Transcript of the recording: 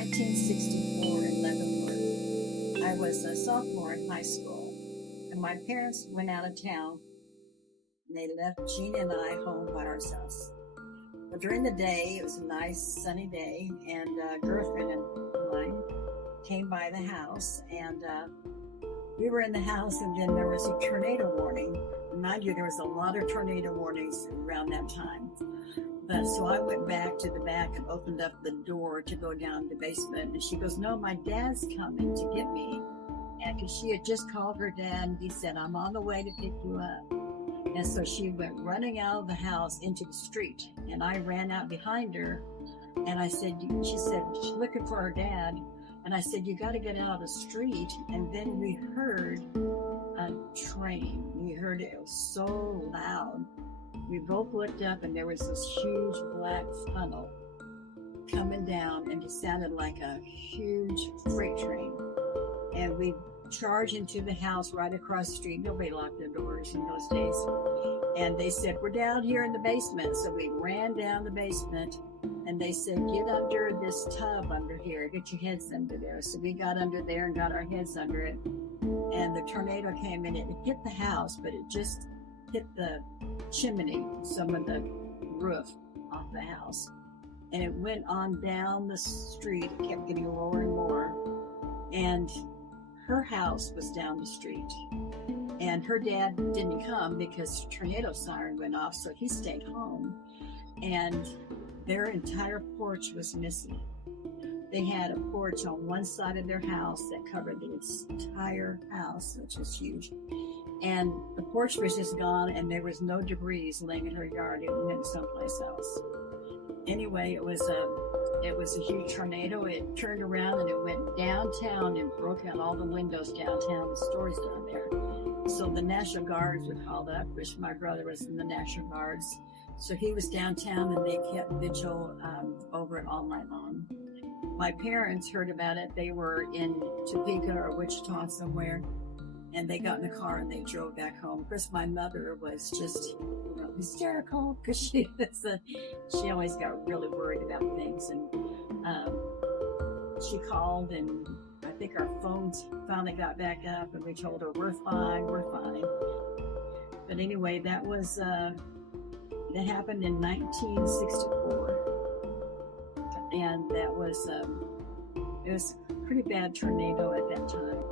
1964 in Leavenworth. I was a sophomore in high school, and my parents went out of town, and they left Gina and I home by ourselves. But during the day, it was a nice sunny day, and a girlfriend of mine came by the house, and we were in the house, and then there was a tornado warning. Mind you, there was a lot of tornado warnings around that time. But so I went back to the back and opened up the door to go down the basement. And she goes, "No, my dad's coming to get me." And because she had just called her dad, and he said, "I'm on the way to pick you up." And so she went running out of the house into the street. And I ran out behind her. And I said, she said, she's looking for her dad. And I said, "You got to get out of the street." And then we heard a train. We heard it. It was so loud. We both looked up, and there was this huge black funnel coming down, and it sounded like a huge freight train. And we charged into the house right across the street. Nobody locked their doors in those days. And they said, "We're down here in the basement." So we ran down the basement, and they said, "Get under this tub under here. Get your heads under there." So we got under there and got our heads under it. And the tornado came in. It hit the house, but it just hit the chimney, some of the roof off the house. And it went on down the street. It kept getting more and more. And her house was down the street. And her dad didn't come because the tornado siren went off, so he stayed home. And their entire porch was missing. They had a porch on one side of their house that covered the entire house, which was huge. And the porch was just gone, and there was no debris laying in her yard. It went someplace else. Anyway, it was a huge tornado. It turned around and it went downtown and broke out all the windows downtown, the stores down there. So the National Guards were called up, which my brother was in the National Guards. So he was downtown, and they kept vigil over it all night long. My parents heard about it. They were in Topeka or Wichita somewhere. And they got in the car and they drove back home. Of course, my mother was just, hysterical because she always got really worried about things. And she called, and I think our phones finally got back up, and we told her, "We're fine, we're fine." But anyway, that happened in 1964, and that was it was a pretty bad tornado at that time.